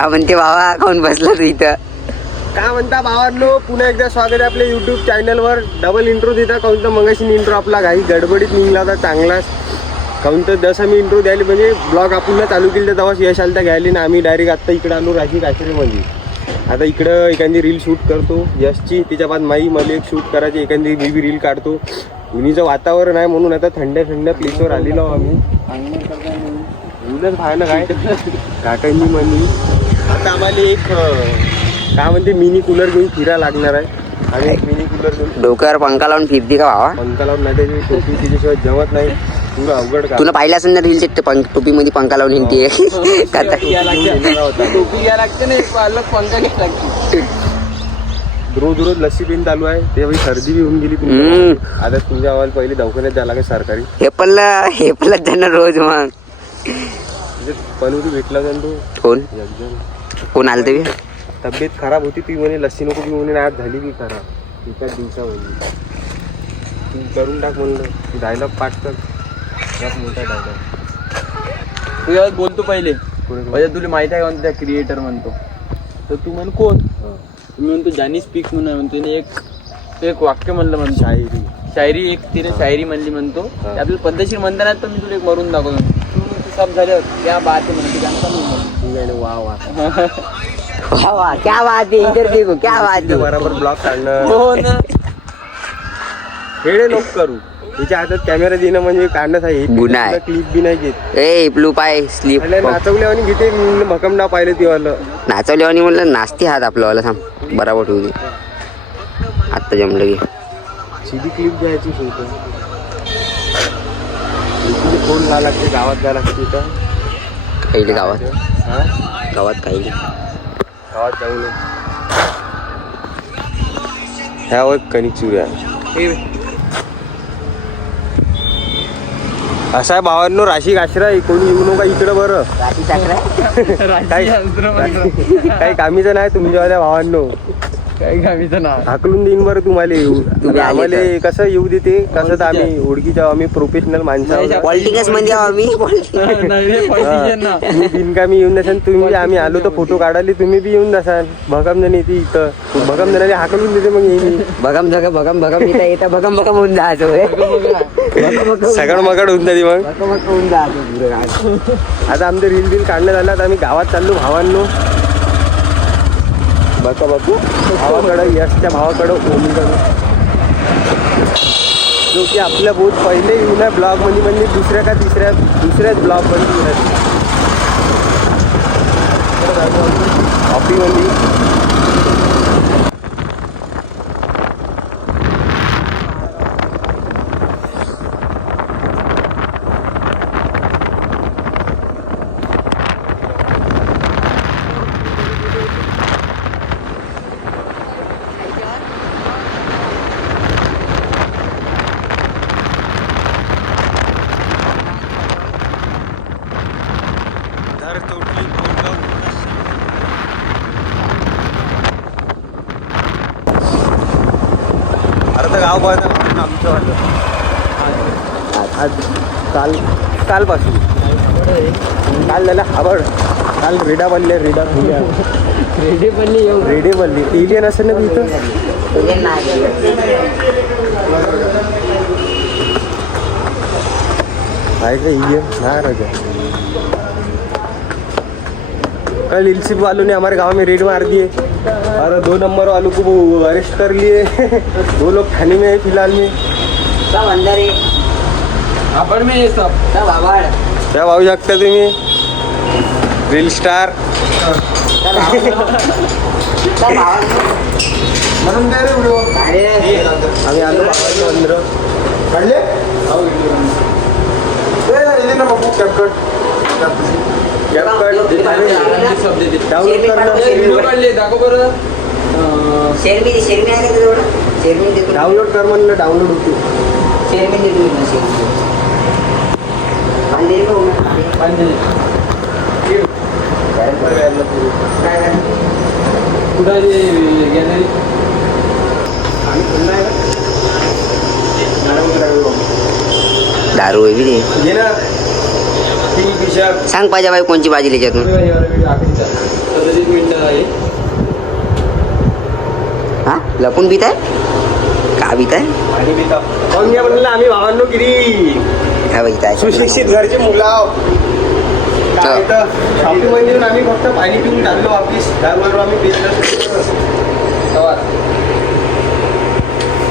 काय म्हणते बाबा, कोण बसला तू इथं? काय म्हणता भावांनो, पुन्हा एकदा स्वागत आहे आपल्या युट्यूब चॅनलवर. डबल इंट्रो देता काऊन तर मगाशी इंट्रो आपला काही गडबडीत निघला होता चांगलाच. काऊन तर जसं मी इंट्रो द्यायला म्हणजे ब्लॉग आपण चालू केलं तर तेव्हाच यश आलं तर घ्यायला ना. आम्ही डायरेक्ट आत्ता इकडे आलो राशी काश्मीरमध्ये. आता इकडं एखादी रील शूट करतो यशची, तिच्या बाद माई मला एक शूट करायची, एखादी बी रील काढतो. उन्हीचं वातावरण आहे म्हणून आता थंड प्लेसवर आलेलो आम्ही. ऊनच पाहायला काय काकांनी म्हणी आता आम्हाला एक काय म्हणते मिनी कूलर घेऊन फिरायला लागणार आहे. आणि एक मिनी कूलर घेऊन डोक्यावर पंखा लावून फिरती का बाबा? पंखा लावून नाही त्याची टोपी तिच्याशिवाय जमत नाही. पुरं अवघड का. तुला पाहिलं असेल ना रील, टोपी मध्ये पंखा लावून हिंडते. टोपी घ्या लागते ना, एक अलग पंखा घ्या लागते. रोज लस्सी पिऊन चालू आहे ते सर्दी बी होऊन गेली तुमची. आता तुमच्या आवाज पहिले दवाखान्यात जायला काय सरकारी हे पण जाणार रोज. मग पण तू भेटला जाऊन तू कोण आलं ते? तब्येत खराब होती ती म्हणे लस्सी नको पी म्हणे. आज झाली की खराब एकाच दिवसामध्ये. तू करून टाक म्हणलं. डायलॉग पाठ कर, मोठा डायलॉग तू यावेळेस बोलतो पहिले. म्हणजे तुला माहिती आहे का त्या क्रिएटर म्हणतो तर तू म्हण कोण? मी म्हणतो जॅनी स्पीक म्हणून म्हणतो. एक वाक्य म्हणलं शायरी एक तिने शायरी म्हणली म्हणतो. आपल्याला पद्धतशीर म्हणता नाही तर मी तुला एक मरून दाखवतो. तू सब झालं त्या बात म्हणतो. वा वा वा, क्या बात आहे, इधर देखो क्या बात आहे. बरोबर ब्लॉग काढणं. हो ना, हेडे नको करू. तिच्या हातात कॅमेरा देणं म्हणजे काढणं आहे. गुन्हा आहे. क्लिप बी नाही घेत. ए ब्लू पाय स्लीप नाचवल्यावानी घेते भकम नाव पाहिलं ती वाला. नाचवल्यावानी म्हणलं नाचते हात आपलं वाला. थांब बराबर ठेवू दे. आत्ता जमलं की सीधी क्लिप द्यायची फोटो. फोन ला लागते गावात जायला लागते तिथं. काही गावात हा काही गावात जाऊ नये. ह्या वय कणिक चुऱ्या असा आहे भावांनो. राशी काश्रा कोणी येऊ नका इकडं. बरं काही कामीचं नाही तुमच्यावाल्या भावांनो. काही कामीचं ना हाकलून देईन बरं तुम्हाला. आम्हाला कसं येऊ देते कसं तर आम्ही ओळखीच्या आम्ही प्रोफेशनल माणसं. पॉलिटिक्स म्हणजे आम्ही तुम्ही बिनकामी येऊन जासान. तुम्ही आम्ही आलो तर फोटो काढायला तुम्ही बी येऊन जासान. भगम जण येते इथं. भगम जणाने हाकलून देते मग येईल. भगम येता भगम होऊन जायचं. सगळं मगड होऊन जाते मग. होऊन जायचं. आता आमचं रील काढण्यात आलं तर आम्ही गावात चाललो भावांनो. बघा भावाकडं यशच्या भावाकडं ओमीकडं जो की आपल्या बहुत पहिले येऊन आहे ब्लॉग मध्ये. म्हणजे दुसऱ्याच ब्लॉग मध्ये येऊन आहे कॉफीमध्ये. गाव बघा आमचं वाटतं. आज कालपासून काल झालं हाबड. काल रेडा बनले रेडे बनली एलियन असेल ना इथं. आहे का एलियन? नाही राजा. कल एलसीबी वालों ने हमारे गांव में रेड मार दिए और 2 नंबर वालों को अरेस्ट कर लिए. 2 लोग थाने में है फिलहाल में. सब अंदर है. आपण में सब आवाड क्या भाऊ शकता तुम्ही रील स्टार. आम्ही आलो भावांनो. काढले ना बाबू. कॅपकट डाउनलोड करणं. दाखव बरं. शेरमी आहे का तुझं? डाउनलोड कर म्हणलं. डाउनलोड होतो. शेरमी दारू आहे. सांग पाहिजे बाई कोणची भाजी त्याच्यातून. 37 मिनिटं आहे. हा लपून पित आहे का पित आहे आणि मी तर मग घ्या म्हणलं आम्ही भावांनो किती काय बघित आहे सुशिक्षित घरचे मुलं आहोत. काय तर शॉपिंगमध्ये येऊन आम्ही फक्त पाणी पिऊन टाकलो वापिस. त्याबरोबर आम्ही पेटलं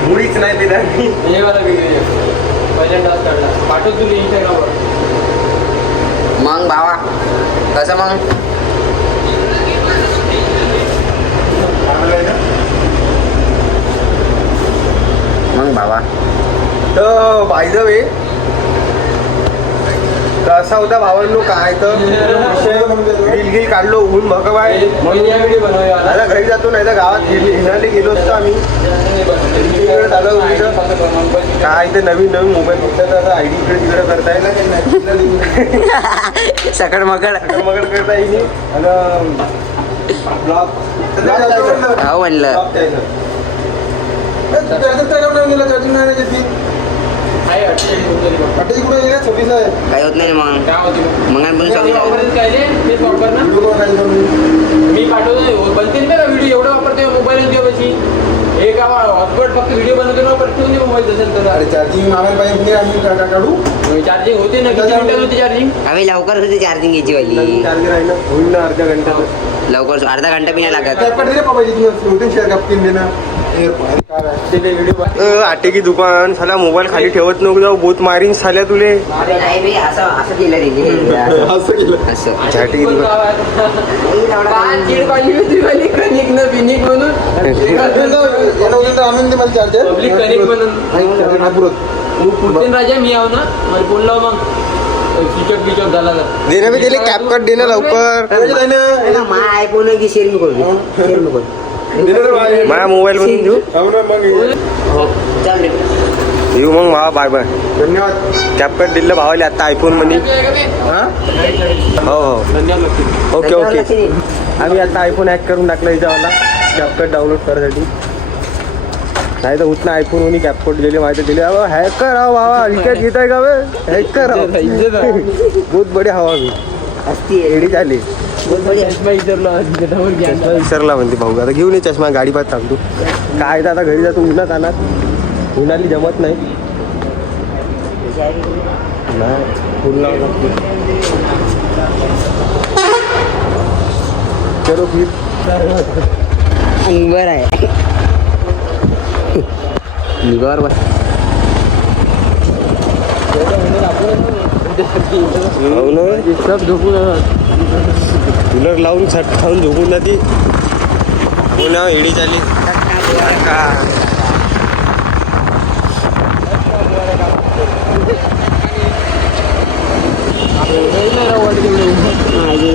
मुळीच नाही पित आम्ही. हे मला व्हिडिओ पहिल्यांदा काढला पाठवतो तुला इंस्टाग्रामवर. मग भावा कसं मग भावा तर बाय द वे तर असा होता भावांनो. काय तर रील गिल काढलो ऊन भगवाय व्हिडिओ बनवूया आता घरी जातो नाही तर गावात हिंडायला गेलो असतो आम्ही. तिकडे झालं उगीचं. काय ते नवीन नवीन मोबाईल घेतला तर आय डी इकडे तिकडे करता येईल सकड मकड मगड करता येईल आणि ब्लॉग हो म्हणलं आहे 48 काही होत नाही मग काय होती मग काय रे मी वापर ना मी पाठवतो बनते ना व्हिडिओ एवढं वापरते मोबाईल दिवशी एक हॉटस्पॉट फक्त व्हिडिओ बनवतो ना पण ठेवून मोबाईल असेल तर चार्जिंग मागायला पाहिजे आम्ही काढू चार्जिंग होते ना किती मिनिटात होती चार्जिंग आम्ही लवकर होते चार्जिंग घ्यायची वाली चार्जर आहे ना होईल ना अर्ध्या घंट्यात. लवकर अर्धा घंटा बी नाही लागत आटे की दुकान साला मोबाईल खाली ठेवत नको जाऊ बोत मारीन साल्या तुले. नाही बे, असं असं केलं रे असं केलं असं झाटी की दुकान पब्लिक कनेक्ट म्हणून राजा मी आहो ना मला फोन लाव मग स्विच ऑफ झाला तर देणं बी दिले कॅपकट देणं लवकर. माझा आयफोन आहे की शेअर मी करू शेअर मी करू माझ्या मोबाईल मधून देऊ हो चाल रे येऊ मग भावा. बाय बाय धन्यवाद. कॅपकट दिलं भावाले आता आयफोन मध्ये. हो हो धन्यवाद. Okay okay. आम्ही आता आयफोन हॅक करून टाकला याच्यावाला कॅपकट डाउनलोड करायसाठी. नाही तर उतना आयफोन होणी कॅपकट दिले माहिती दिले हॅकर हा भावा विकेट घेत आहे का हॅकर बहुत बढिया हवा मी असती एडी झाली. चष्मा विसरला म्हणते भाऊ आता घेऊन ये चष्मा गाडी पात टाकतो. काय तर आता घरी जातो उन्हात आणत उन्हाली जमत नाही फुल लावून लागतो. चलो फिर बरं आहे निघावर बस सब झोपून कूलर लावून छट खाऊन झोपून जाते. हो ना एडी झाली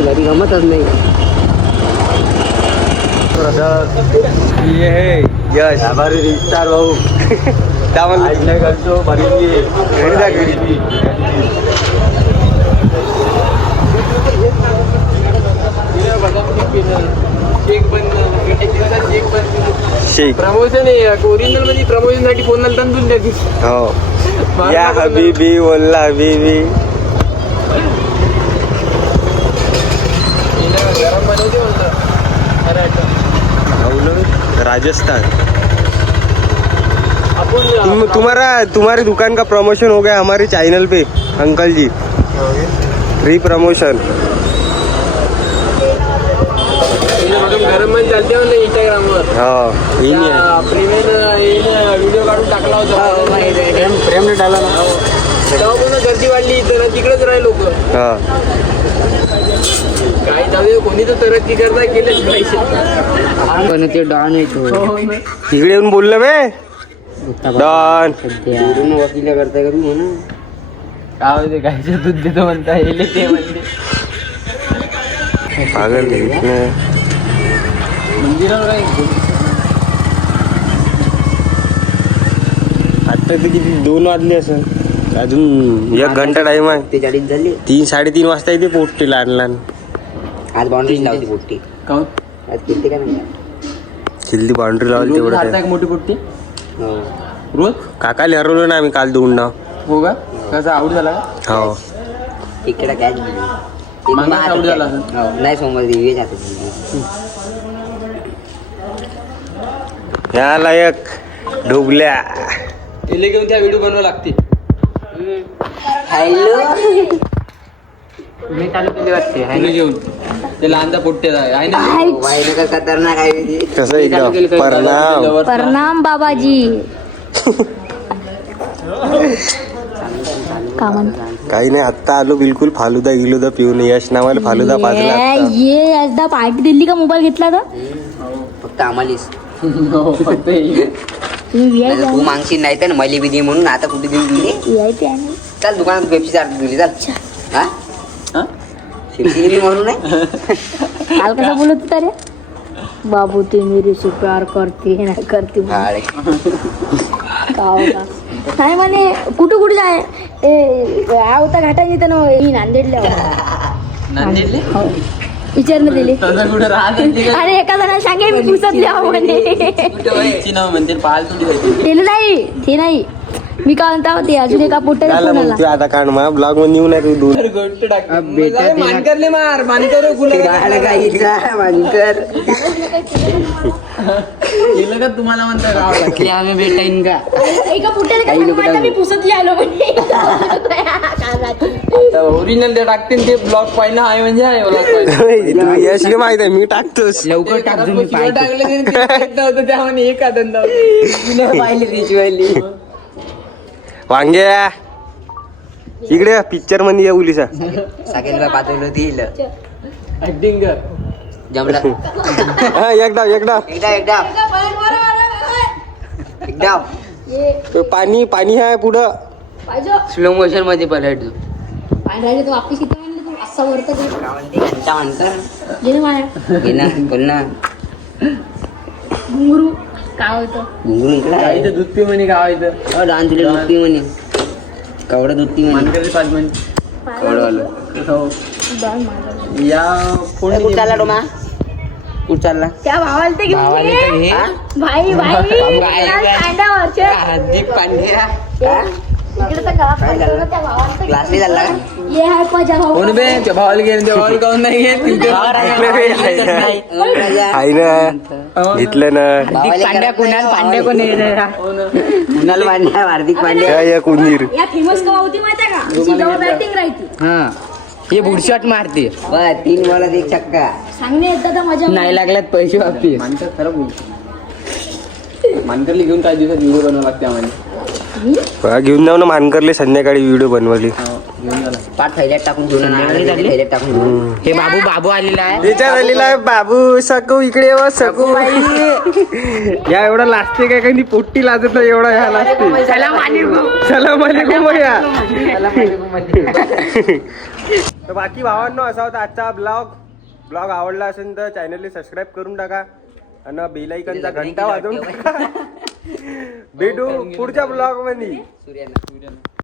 घरी गमतच नाही. ये है यश हमारे रिश्तेदार भाऊ घरी जा घरी. शेख प्रमोशन आहे ओरिजिनल मध्ये प्रमोशन साठी फोन आला तंदून द्या हो या हबीबी वल्ला हबीबी. गरम बनवते म्हणलं राजस्थान. आपण तुम्हारे दुकान का प्रमोशन हो गया हमारे चैनल पे अंकल जी. Free promotion. गरम मध्ये चालते म्हणलं इंस्टाग्रामवर आपली व्हिडिओ काढून टाकला होता प्रेमने टाळला ना तेव्हा पूर्ण गर्दी वाढली तर तिकडेच राहिले लोक काय जाऊ कोणी तर तरक्की करता केलेच पाहिजे पण ते डॉन येतो तिकडे येऊन बोललं बे डॉन. वकिला करताय का तू म्हणा काय होते गायचं दूध देतो म्हणता येईल ते म्हणते पागल मंदिरावर काय आता ते किती 2 वाजले असं अजून 1 घंटा टाइम आहे. ते 40 झाली 3-3:30 वाजता येते पोट्टी लहान लहान. आज बाउंड्री लावली पोट्टी काऊन आज किती का नाही किल्ली बाउंड्री लावली तेवढं हात काय. मोठी पुट्टी हो रोज काकाला हरवलं ना आम्ही काल 2 नाव. हो का कसा आऊट झाला का हो इकडे काय मागं out झाला असेल. नाही समोर दिव्य जाते ह्या लायक ढोबल्या इले घेऊन त्या व्हिडिओ बनवावं लागते. हॅलो मी चालू केली वाटते इले घेऊन ते लहानदा पोट्टे आहे ना. वाईट खतरनाक आहे ते. कसं इकडं प्रणाम प्रणाम बाबाजी. का म्हणता? काही नाही आत्ता आलो बिलकुल फालुदा गिलुदा पिऊन यश नावाला फालुदा पाजला आता. ये एकदा पार्टी दिली का मोबाईल घेतला तर फक्त आम्हालीच फक्त हे. तुम्ही नाहीतर तू मागशील नाही तर मली बी दे म्हणून आता कुठे देऊन दिली. VIP आहे ना. चल दुकानात पेप्सी चालू दिली चल हा हा? शिवसेनेली म्हणून नाही काल कसा बोलत होता रे बाबू ते मेरे से प्यार करते नाही करते हाडे. का होता नाही म्हणे कुठं कुठे जाय हा होता घाटाने त्यानं ही नांदेडला नांदेडले? विचारणं दिली तसं कुठं राहत नाही का? अरे एका जणाला सांगे मी पुसत लिहा म्हणे कुठं व्हायची ना म्हणते पाहाल थोडी जायची. ते नाही ते नाही मी काय म्हणता ते अजून एका पोट्याला झालं फोन मग आला तू आता काढ मग ब्लॉग मध्ये येऊ नाही तू गोष्ट टाक. मानकरले मार मानकर गाड गाईचा मांकर गेलं का तुम्हाला म्हणता गावाला की आम्ही भेटाईन का एका पोट्याला काय म्हणता मी पुसत लिहालो म्हणे ओरिजिनल ते टाकते ते ब्लॉग पाहिलं आहे म्हणजे आहे ब्लॉग पाहिलं. तू यशले माहित आहे मी टाकतोस लवकर टाक तुम्ही पाहिजे टाकले ते होतं त्यामध्ये एक धंदा होता. पाहिली रिच्युअली वांग्या इकडे पिक्चर मध्ये येऊ लिसा सगळ्यांना पाठवलं दिल ऍक्टिंग कर. जमला हा एकदा एकदा एकदा एकदा एकदा तो पाणी पाणी आहे पुढं स्लो मोशन मध्ये पलट तू तू वापिस इथे म्हणलं तू असा वरतं ते. काय म्हणते घंटा म्हणतं ये ना माया घे ना बोल ना घुंगरू काय होतं घुंगरून इकडे काय आहे. इथं दूध पी म्हणे गाव इथं डान्स तुला दुधती म्हणे कवडं दुधती म्हणे मानकरले पाच म्हणजे कवडं आलं हो. दोन माझं. या फोन कुठं चालला डोमा कुठं चालला त्या भावाला ते घेऊन भावाला ये. तर घे. हा? भाई कांद्यावरचे हार्दिक पांड्या इकडे तर गावात पडलं त्या भावाला तर क्लासला चालला का ये हाय माझ्या भाऊ कोण बे त्या भावाला घेऊन त्या भावाला काऊन नाही घेत आहे ना घेतलं ना पांड्या कुणाल पांड्या कोण कुणाल पांड्या हार्दिक पांड्या या या कुंदीर या फेमस कवा होती माहिती का तिची जवळ बॅटिंग राहायची हा हे बुडशॉट मारते बस 3 बॉलात 1 छक्का सांगणे एकदा तर मजा नाही लागल्यात पैसे वापस मानकर खरं बोलतो. मानकरला घेऊन काही दिवसात व्हिडिओ बनवावं लागते आम्हाला. घेऊन जाऊ ना मानकरले संध्याकाळी व्हिडिओ बनवली घेऊन झाला. पाठ थैल्यात टाकून ठेवलं ना थैल्यात टाकून ठेवलं. हे बाबू आलेला आहे विचार आलेला आहे बाबू सकू इकडे व सकू या एवढा लाजते काय काही पोट्टी लाजत नाही एवढा ह्या लाजते सलाम अलैकुम भैया तर बाकी भावांनो असा होता आजचा ब्लॉग आवडला असेल तर चॅनलला सबस्क्राईब करून टाका आणि बेल आयकॉनचा घंटा वाजवून टाका भेटू पुढच्या ब्लॉग मध्ये सूर्यानं